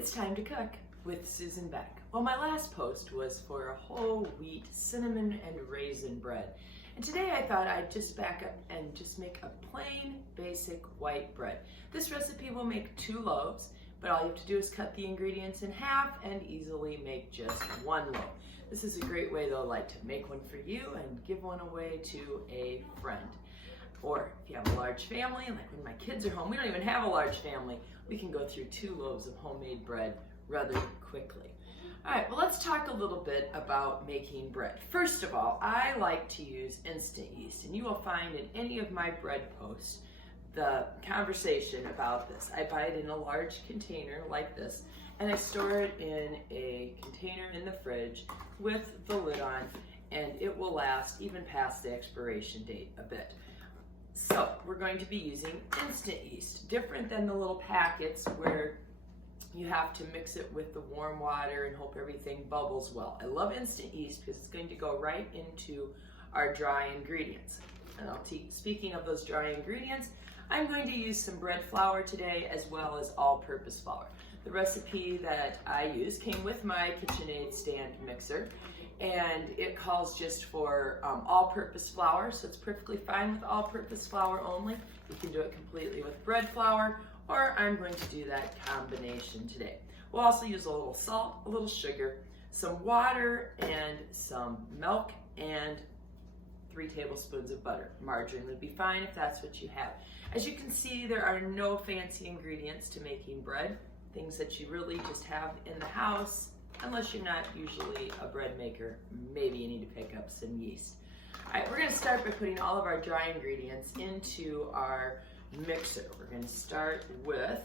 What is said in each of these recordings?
It's time to cook with Susan Beck. Well, my last post was for a whole wheat cinnamon and raisin bread. And today I thought I'd just back up and just make a plain basic white bread. This recipe will make 2 loaves, but all you have to do is cut the ingredients in half and easily make just 1 loaf. This is a great way though, like to make one for you and give one away to a friend. Or if you have a large family, like when my kids are home, we don't even have a large family, we can go through 2 loaves of homemade bread rather quickly. All right, well, let's talk a little bit about making bread. First of all, I like to use instant yeast, and you will find in any of my bread posts the conversation about this. I buy it in a large container like this, and I store it in a container in the fridge with the lid on, and it will last even past the expiration date a bit. So we're going to be using instant yeast, different than the little packets where you have to mix it with the warm water and hope everything bubbles well. I love instant yeast because it's going to go right into our dry ingredients. And speaking of those dry ingredients, I'm going to use some bread flour today as well as all-purpose flour. The recipe that I use came with my KitchenAid stand mixer, and it calls just for all-purpose flour, so it's perfectly fine with all-purpose flour only. You can do it completely with bread flour, or I'm going to do that combination today. We'll also use a little salt, a little sugar, some water, and some milk, and 3 tablespoons of butter. Margarine would be fine if that's what you have. As you can see, there are no fancy ingredients to making bread, things that you really just have in the house. Unless you're not usually a bread maker, maybe you need to pick up some yeast. All right, we're gonna start by putting all of our dry ingredients into our mixer. We're gonna start with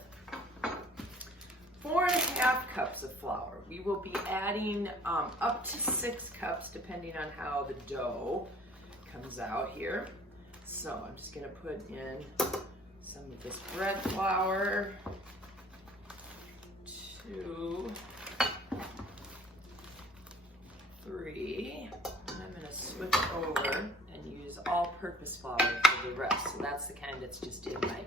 4½ cups of flour. We will be adding up to 6 cups depending on how the dough comes out here. So I'm just gonna put in some of this bread flour, 2, 3, and I'm going to switch over and use all-purpose flour for the rest. So that's the kind that's just in my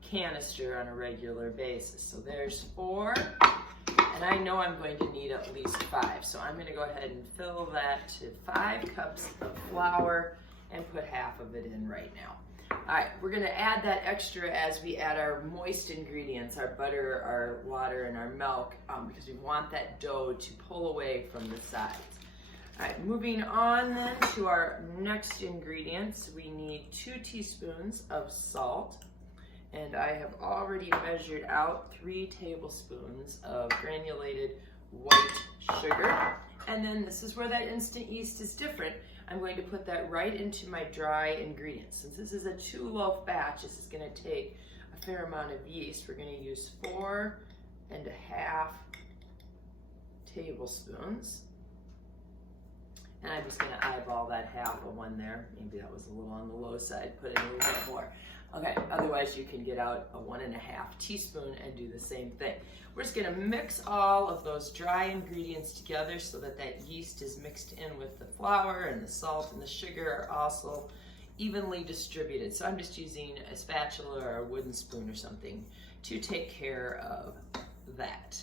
canister on a regular basis. So there's 4, and I know I'm going to need at least 5. So I'm going to go ahead and fill that to 5 cups of flour and put half of it in right now. All right, we're going to add that extra as we add our moist ingredients, our butter, our water, and our milk, because we want that dough to pull away from the sides. All right, moving on then to our next ingredients, we need 2 teaspoons of salt, and I have already measured out 3 tablespoons of granulated white sugar. And then this is where that instant yeast is different. I'm going to put that right into my dry ingredients. Since this is a 2-loaf batch, this is going to take a fair amount of yeast. We're going to use 4½ tablespoons. And I'm just going to eyeball that half of one there. Maybe that was a little on the low side. Put in a little bit more. Okay, otherwise you can get out a 1½ teaspoon and do the same thing. We're just going to mix all of those dry ingredients together so that that yeast is mixed in with the flour, and the salt and the sugar are also evenly distributed. So I'm just using a spatula or a wooden spoon or something to take care of that.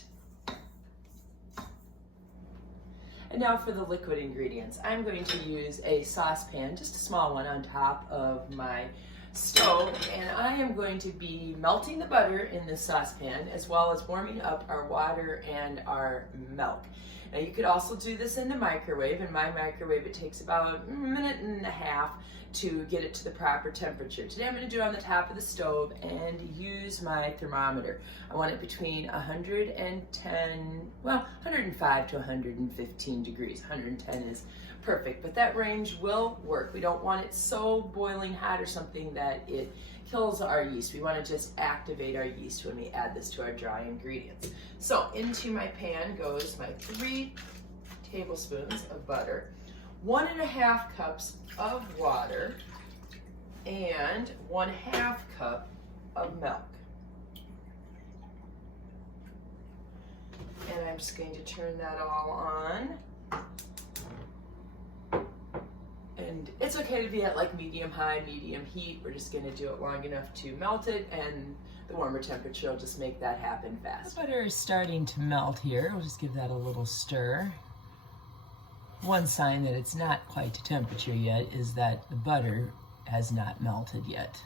And now for the liquid ingredients. I'm going to use a saucepan, just a small one, on top of my stove, and I am going to be melting the butter in this saucepan as well as warming up our water and our milk. Now you could also do this in the microwave. In my microwave it takes about 1.5 minutes to get it to the proper temperature. Today I'm going to do it on the top of the stove and use my thermometer. I want it between 105 to 115 degrees. 110 is perfect, but that range will work. We don't want it so boiling hot or something that it kills our yeast. We want to just activate our yeast when we add this to our dry ingredients. So into my pan goes my 3 tablespoons of butter, 1½ cups of water, and 1/2 cup of milk. And I'm just going to turn that all on. And it's okay to be at like medium-high, medium heat. We're just gonna do it long enough to melt it, and the warmer temperature will just make that happen fast. The butter is starting to melt here. We'll just give that a little stir. One sign that it's not quite to temperature yet is that the butter has not melted yet.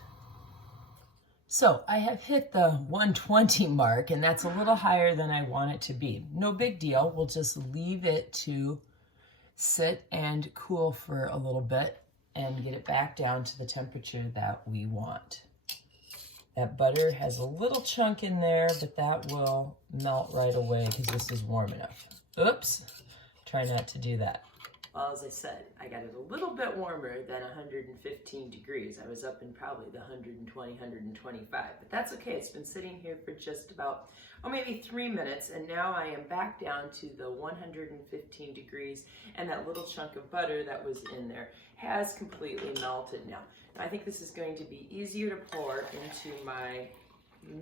So I have hit the 120 mark, and that's a little higher than I want it to be. No big deal. We'll just leave it to sit and cool for a little bit and get it back down to the temperature that we want. That butter has a little chunk in there, but that will melt right away because this is warm enough. Oops, try not to do that. Well, as I said, I got it a little bit warmer than 115 degrees. I was up in probably the 120, 125, but that's okay. It's been sitting here for just about, maybe 3 minutes, and now I am back down to the 115 degrees, and that little chunk of butter that was in there has completely melted now. I think this is going to be easier to pour into my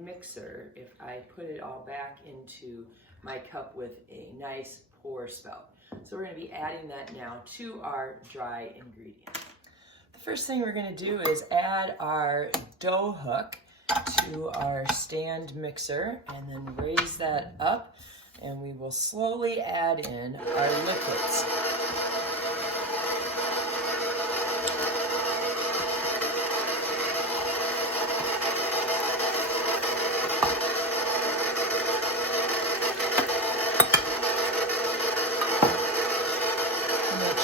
mixer if I put it all back into my cup with a nice pour spout. So we're going to be adding that now to our dry ingredient. The first thing we're going to do is add our dough hook to our stand mixer and then raise that up, and we will slowly add in our liquids.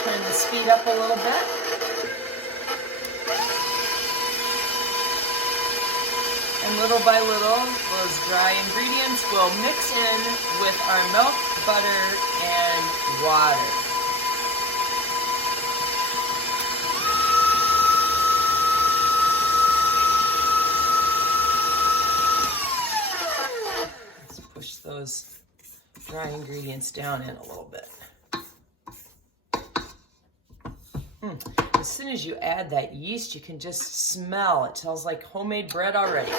Turn the speed up a little bit. And little by little, those dry ingredients will mix in with our milk, butter, and water. Let's push those dry ingredients down in a little bit. As soon as you add that yeast, you can just smell. It smells like homemade bread already. Now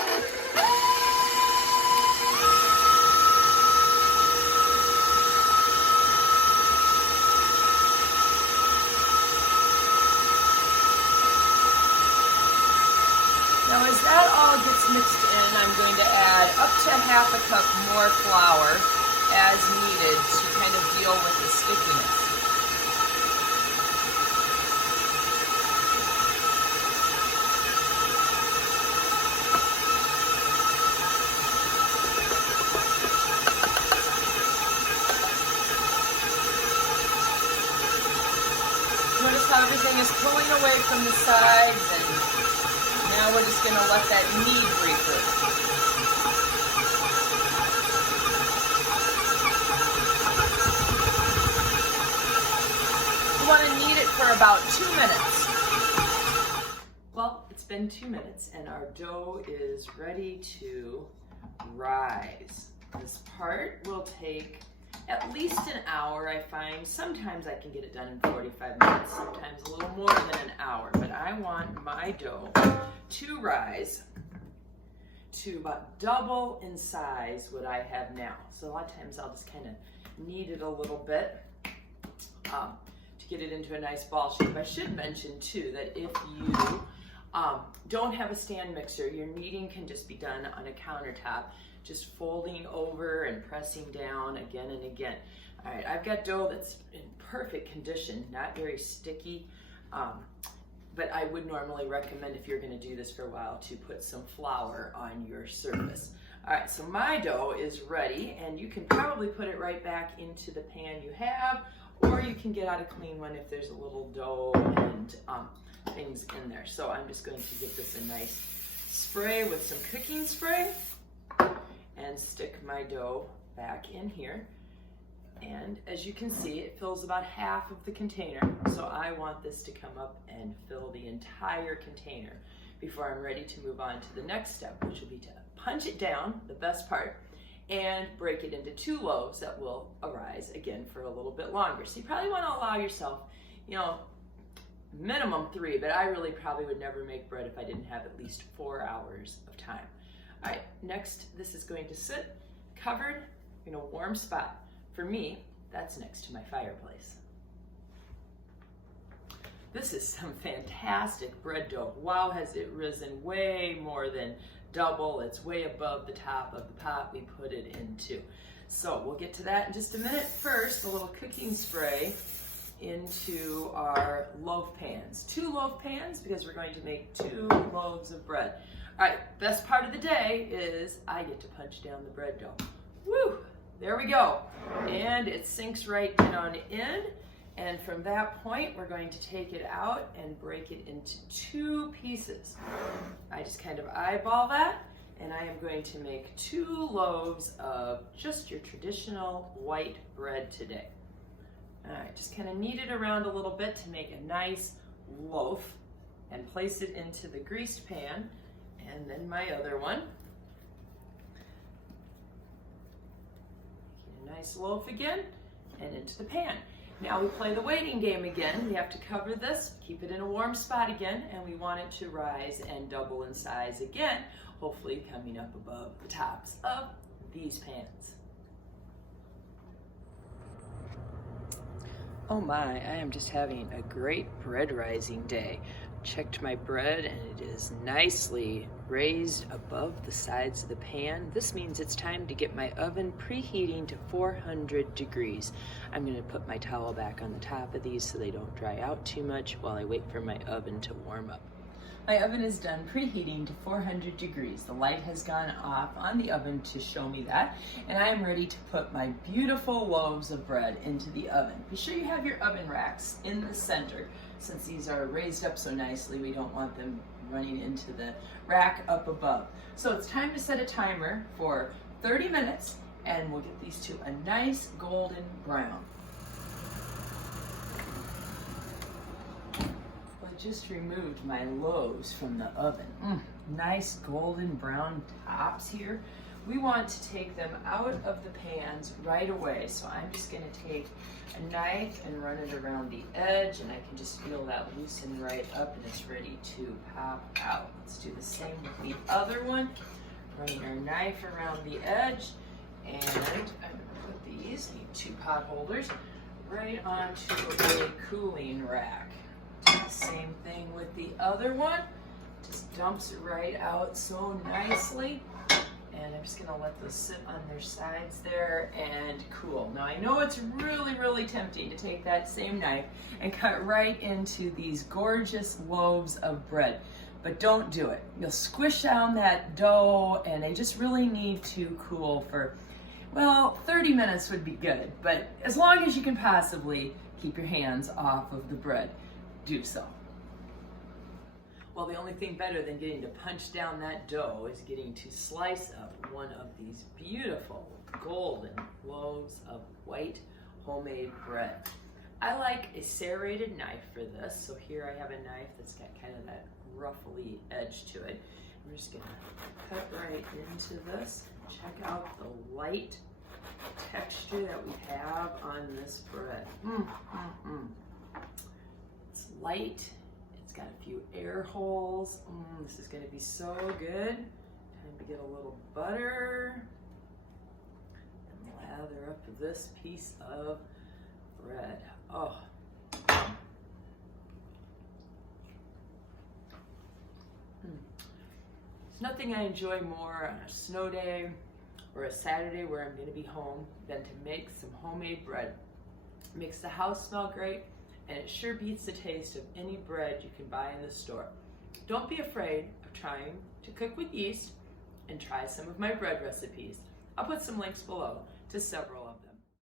as that all gets mixed in, I'm going to add up to half a cup more flour as needed to kind of deal with the stickiness. Notice how everything is pulling away from the sides, and now we're just going to let that knead briefly. You want to knead it for about 2 minutes. Well, it's been 2 minutes and our dough is ready to rise. This part will take at least an hour, I find. Sometimes I can get it done in 45 minutes, sometimes a little more than an hour, but I want my dough to rise to about double in size what I have now. So a lot of times I'll just kind of knead it a little bit to get it into a nice ball shape. I should mention too that if you don't have a stand mixer, your kneading can just be done on a countertop, just folding over and pressing down again and again. All right, I've got dough that's in perfect condition, not very sticky, but I would normally recommend, if you're gonna do this for a while, to put some flour on your surface. All right, so my dough is ready, and you can probably put it right back into the pan you have, or you can get out a clean one if there's a little dough and things in there. So I'm just going to give this a nice spray with some cooking spray and stick my dough back in here. And as you can see, it fills about half of the container. So I want this to come up and fill the entire container before I'm ready to move on to the next step, which will be to punch it down, the best part, and break it into 2 loaves that will arise again for a little bit longer. So you probably want to allow yourself, minimum 3, but I really probably would never make bread if I didn't have at least 4 hours of time. All right, next, this is going to sit covered in a warm spot. For me, that's next to my fireplace. This is some fantastic bread dough. Wow, has it risen way more than double. It's way above the top of the pot we put it into. So we'll get to that in just a minute. First, a little cooking spray into our loaf pans. 2 loaf pans because we're going to make 2 loaves of bread. All right, best part of the day is I get to punch down the bread dough. Woo! There we go. And it sinks right down in. And from that point, we're going to take it out and break it into 2 pieces. I just kind of eyeball that, and I am going to make 2 loaves of just your traditional white bread today. All right, just kind of knead it around a little bit to make a nice loaf and place it into the greased pan, and then my other one. Making a nice loaf again, and into the pan. Now we play the waiting game again. We have to cover this, keep it in a warm spot again, and we want it to rise and double in size again, hopefully coming up above the tops of these pans. Oh my, I am just having a great bread rising day. Checked my bread and it is nicely raised above the sides of the pan. This means it's time to get my oven preheating to 400 degrees. I'm going to put my towel back on the top of these so they don't dry out too much while I wait for my oven to warm up. My oven is done preheating to 400 degrees. The light has gone off on the oven to show me that, and I am ready to put my beautiful loaves of bread into the oven. Be sure you have your oven racks in the center. Since these are raised up so nicely, we don't want them running into the rack up above. So it's time to set a timer for 30 minutes, and we'll get these to a nice golden brown. I just removed my loaves from the oven. Nice golden brown tops here. We want to take them out of the pans right away. So I'm just going to take a knife and run it around the edge, and I can just feel that loosen right up and it's ready to pop out. Let's do the same with the other one. Running our knife around the edge, and I'm going to put these, need 2 pot holders, right onto a cooling rack. Do the same thing with the other one. Just dumps it right out so nicely. And I'm just gonna let those sit on their sides there and cool. Now I know it's really, really tempting to take that same knife and cut right into these gorgeous loaves of bread, but don't do it. You'll squish down that dough and they just really need to cool for, well, 30 minutes would be good, but as long as you can possibly keep your hands off of the bread, do so. Well, the only thing better than getting to punch down that dough is getting to slice up one of these beautiful golden loaves of white homemade bread. I like a serrated knife for this, so here I have a knife that's got kind of that ruffly edge to it. I'm just going to cut right into this. Check out the light texture that we have on this bread. It's light. It's got a few air holes. This is going to be so good. Time to get a little butter and lather up this piece of bread. Oh. There's nothing I enjoy more on a snow day or a Saturday where I'm going to be home than to make some homemade bread. It makes the house smell great, and it sure beats the taste of any bread you can buy in the store. Don't be afraid of trying to cook with yeast and try some of my bread recipes. I'll put some links below to several of them.